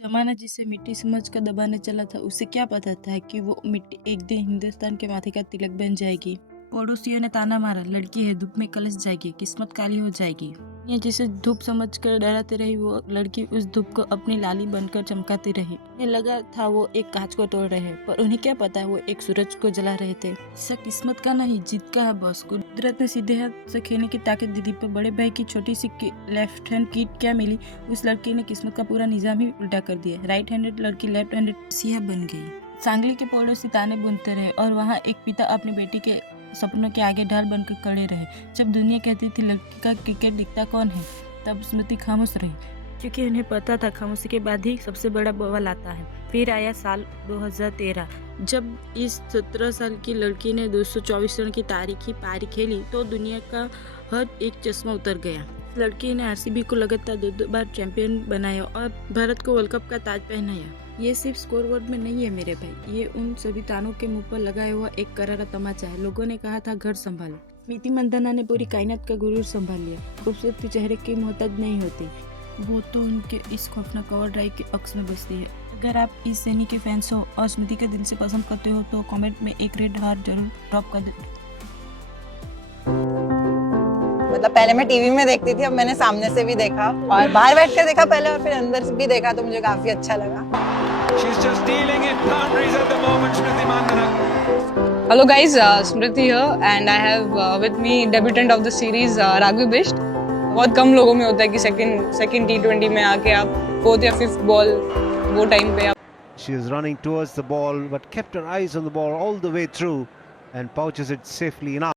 जमाना जिसे मिट्टी समझ कर दबाने चला था, उसे क्या पता था कि वो मिट्टी एक दिन हिंदुस्तान के माथे का तिलक बन जाएगी। पड़ोसियों ने ताना मारा, लड़की है, धूप में कलश जाएगी, किस्मत काली हो जाएगी। ये जिसे धूप समझकर डराती रही, वो लड़की उस धूप को अपनी लाली बनकर चमकाती रही। उन्हें लगा था वो एक कांच को तोड़ रहे हैं, पर उन्हें क्या पता वो एक सूरज को जला रहे थे। इससे किस्मत का नहीं, जीत का है बॉस। कुदरत ने सीधे हाथ से खेलने की ताकत दी थी, पर बड़े भाई की छोटी सी लेफ्ट हैंड किट क्या मिली, उस लड़की ने किस्मत का पूरा निजाम ही उल्टा कर दिया। राइट हैंडेड लड़की लेफ्ट हैंडेड सिया बन गई। सांगली के पड़ोसी ताने बुनते रहे और वहाँ एक पिता अपनी बेटी के सपनों के आगे ढाल बनकर खड़े रहे। जब दुनिया कहती थी लड़की का क्रिकेट दिखता कौन है, तब स्मृति खामोश रही, क्योंकि उन्हें पता था खामोशी के बाद ही सबसे बड़ा बवाल आता है। फिर आया साल 2013, जब इस 17 साल की लड़की ने 224 रन की तारीखी पारी खेली तो दुनिया का हर एक चश्मा उतर गया। लड़की ने आरसीबी को लगातार 2 बार चैंपियन बनाया और भारत को वर्ल्ड कप का ताज पहनाया। ये सिर्फ स्कोर बोर्ड में नहीं है मेरे भाई, ये उन सभी तानों के मुंह पर लगाया हुआ एक करारा तमाचा है। लोगों ने कहा था घर संभालो, स्मृति मंदाना ने पूरी कायनात का गुरूर संभाल लिया। खूबसूरती चेहरे की मोहताज नहीं होती, वो तो उनके इस खौफनाक कवर ड्राइव के अक्स में बसती है। अगर आप इस सैनी के फैंस हो और स्मृति के दिल से पसंद करते हो तो कमेंट में एक रेड हार्ट जरूर ड्रॉप कर दे। मतलब पहले मैं टीवी में देखती थी, अब मैंने सामने से भी देखा और बाहर बैठ कर देखा पहले और फिर अंदर से भी देखा, तो मुझे काफी अच्छा लगा। She's just dealing in boundaries at the moment, Smriti Mandhana. Hello guys, Smriti here and I have with me debutant of the series Raghu Bisht. बहुत कम लोगों में होता है कि सेकंड T20 में आके आप 4th या 5th बॉल वो टाइम पे आप She is running towards the ball but kept her eyes on the ball all the way through and pouches it safely enough.